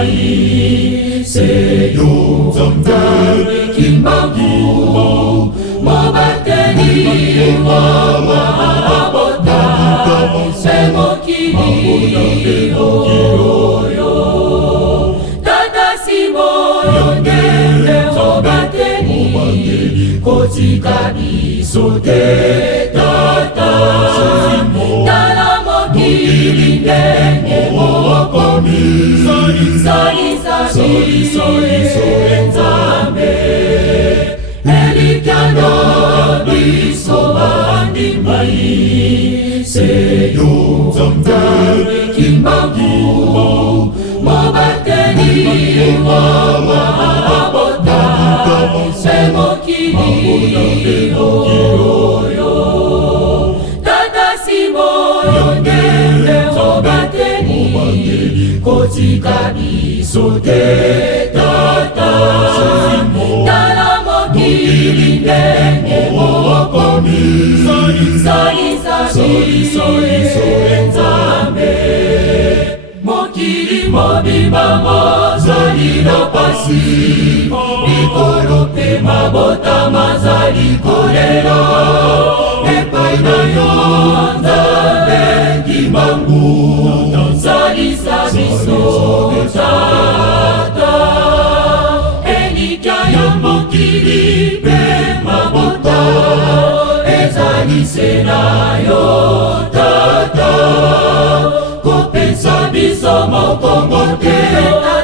mai seyo zambe kimbangu mabateni mabota semokili oyo tata simoyo ndende mabateni kotika biso te tata tala mokili ndenge mokomi salisa biso nzambe elikiano biso bandimai seyo nzambe kimbangu mabateni mabota semokili oyo tata simoyo ndende mabateni kotika biso te tata tala mokili ndenge mokomi salisa biso nzambe mokili mobimba mozali na pasi likolo mpe mabota mazali kolela epai na yo nzambe kimbangu salisa biso tata elikya ya mokili mpe mabota ezali se na yo tata kopesa biso mokongo te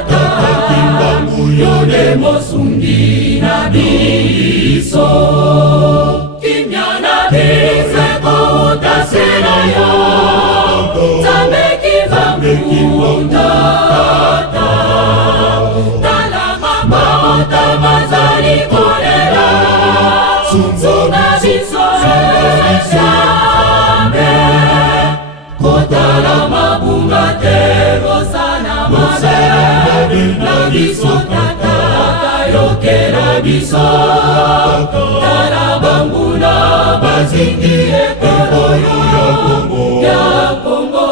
tata kimbangu yo nde mosungi na biso kimia na biso kouta se na yo nzambe kimbangu tata tala mabota mazali kolela sunga biso nzambe kotala mabunga te bosana mabe na biso tata yokela biso tala banguna bazingi ekolo ya Kongo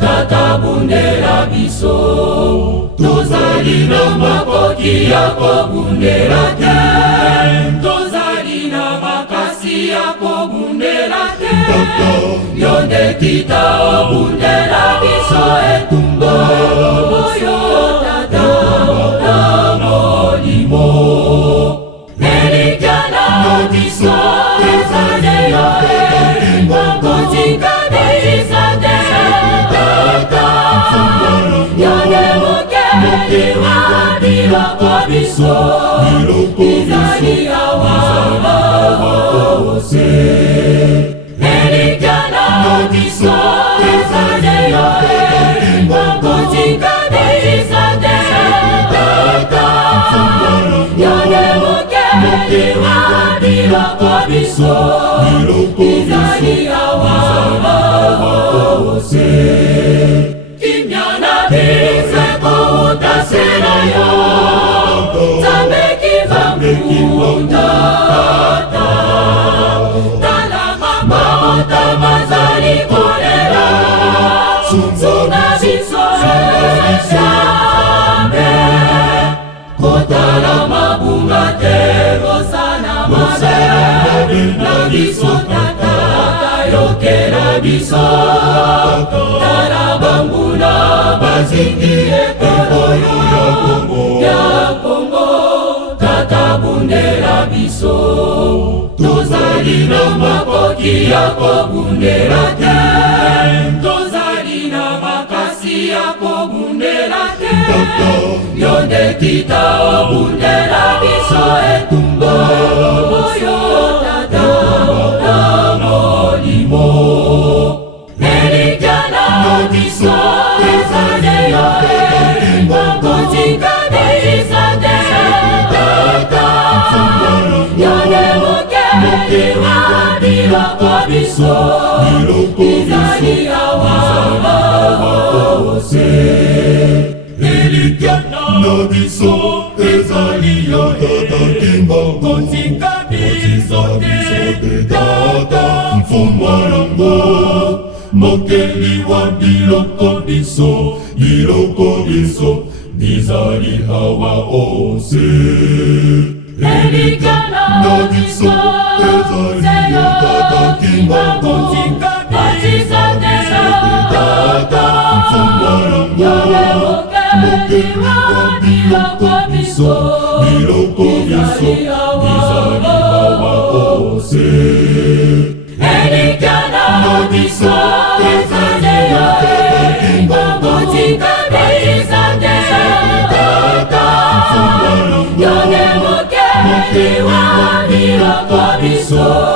tata bundela biso tozali na makoki ya kobundela te tozali na makasi ya kobundela te yo nde kita obundela biso etumba oyo tata na molimo elikya na biso ezali yo kotika biso te tata yo nde mokeli wa biloko biso izali awa ose elikya na biso ezali yo kotika biso te tata yo nde mokeli wa biloko biso izali awa ose kimia na biso kouta se na yo nzambe kimbangu tata tala mabota mazali kolela sunga biso nzambe kotala mabunga te bosana mabe na biso tata yokela biso tala banguna bazingi ekolo ya Kongo tata bundela biso tozali na makoki ya kobundela te tozali na makasi ya kobundela te yo nde kita obundela biso etumba oyo tata na molimo elikya na biso ezali yo kotika biso te tata yo nde mokeli wa biloko biso izali awa ose elikya na biso ezali yo kotika biso te tata mfumwa nango mokeli wa biloko biso bizali awa ose Elika na biso ezali yo tata kimbango katika tena tata yole mokeli wa biloko biso bizali awa ose Elika na biso ezali yo tata kimbango katika tena tata yole mokeli wa biloko biso